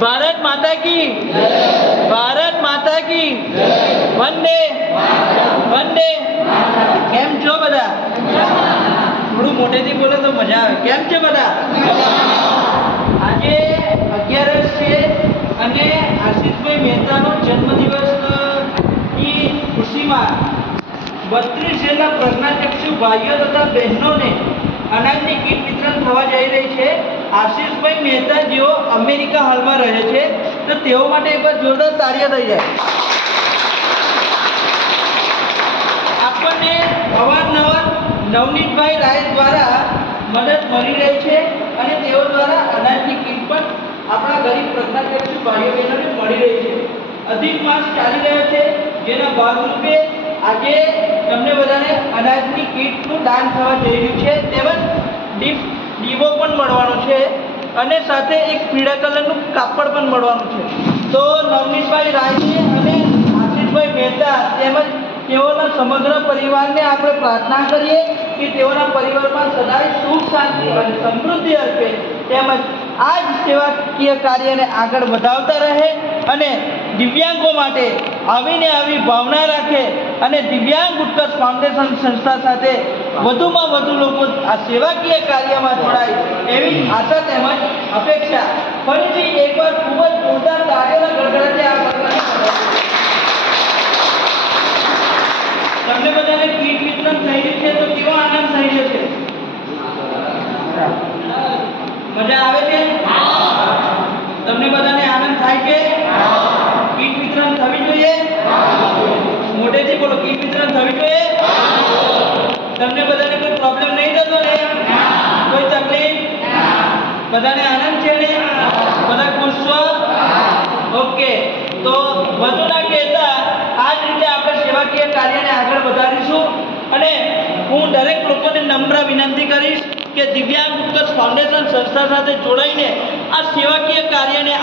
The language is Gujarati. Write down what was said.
भारत माता की, भारत माता की, वंदे वंदे। केम छो बधा? थोड़ू मोटेथी बोलो तो मजा आवे। केम छे बधा? આજે 11 છે અને આશીષભાઈ મહેતાનો જન્મદિવસની ખુશીમાં 32 જેટલા પ્રજ્ઞાચક્ષુ ભાઈઓ તથા બહેનોને અનાજની કીટ વિતરણ થવા જઈ રહી છે। આશીષભાઈ મહેતા જેઓ અમેરિકા હાલમાં રહે છે, તો તેઓ માટે એકવાર જોરદાર તાળીઓ થઈ જાય। આપણને અવારનવાર નવનીતભાઈ રાય દ્વારા મદદ મળી રહી છે અને તેઓ દ્વારા અનાજની કીટ પણ આપણા ગરીબ પ્રજ્ઞાચક્ષુ ભાઈઓ બહેનોને મળી રહી છે। અધિક માસ ચાલી રહ્યો છે, જેના ભાગરૂપે આજે તમને બધાને અનાજની કીટનું દાન થવા જઈ રહ્યું છે, તેમજ દીવો પણ મળવાનો છે અને સાથે એક પીળા કલરનું કાપડ પણ મળવાનું છે। તો નવનીતભાઈ રાયજી અને આશીષભાઈ મહેતા તેમજ તેઓના સમગ્ર પરિવારને આપણે પ્રાર્થના કરીએ કે તેઓના પરિવારમાં સદાય સુખ શાંતિ અને સમૃદ્ધિ અર્પે, તેમજ આ જ સેવાકીય કાર્યને આગળ વધાવતા રહે અને દિવ્યાંગો માટે આવીને આવી ભાવના રાખે અને દિવ્યાંગ ઉત્કર્ષ ફાઉન્ડેશન સંસ્થા સાથે વધુમાં વધુ લોકો આ સેવાકીય કાર્યમાં જોડાય એવી આશા તેમજ અપેક્ષા। ફરીથી એકવાર ખૂબ જ જોરદાર તાળીઓના ગડગડાટે આ કરવાની તમને બધાને કીટ વિતરણ થઈ રહ્યું છે, તો કેવો આનંદ થઈ રહ્યો છે? મજા આવે છે? તમને બધાને આનંદ થાય છે? કીટ વિતરણ થવી જોઈએ? મોટેથી બોલો, કીટ વિતરણ થવી જોઈએ? તમને બધાને કોઈ પ્રોબ્લેમ નહીં થતો ને? કોઈ તકલીફ? બધાને આનંદ છે ને? બધા ખુશ છો? ઓકે, તો વધુ ના કહેતા આ જ રીતે આપણે સેવાકીય કાર્યને આગળ વધારીશું અને હું દરેક લોકોને નમ્ર વિનંતી કરીશ કે દિવ્યાંગ ઉત્કર્ષ ફાઉન્ડેશન સંસ્થા સાથે જોડાઈને આ સેવાકીય કાર્યને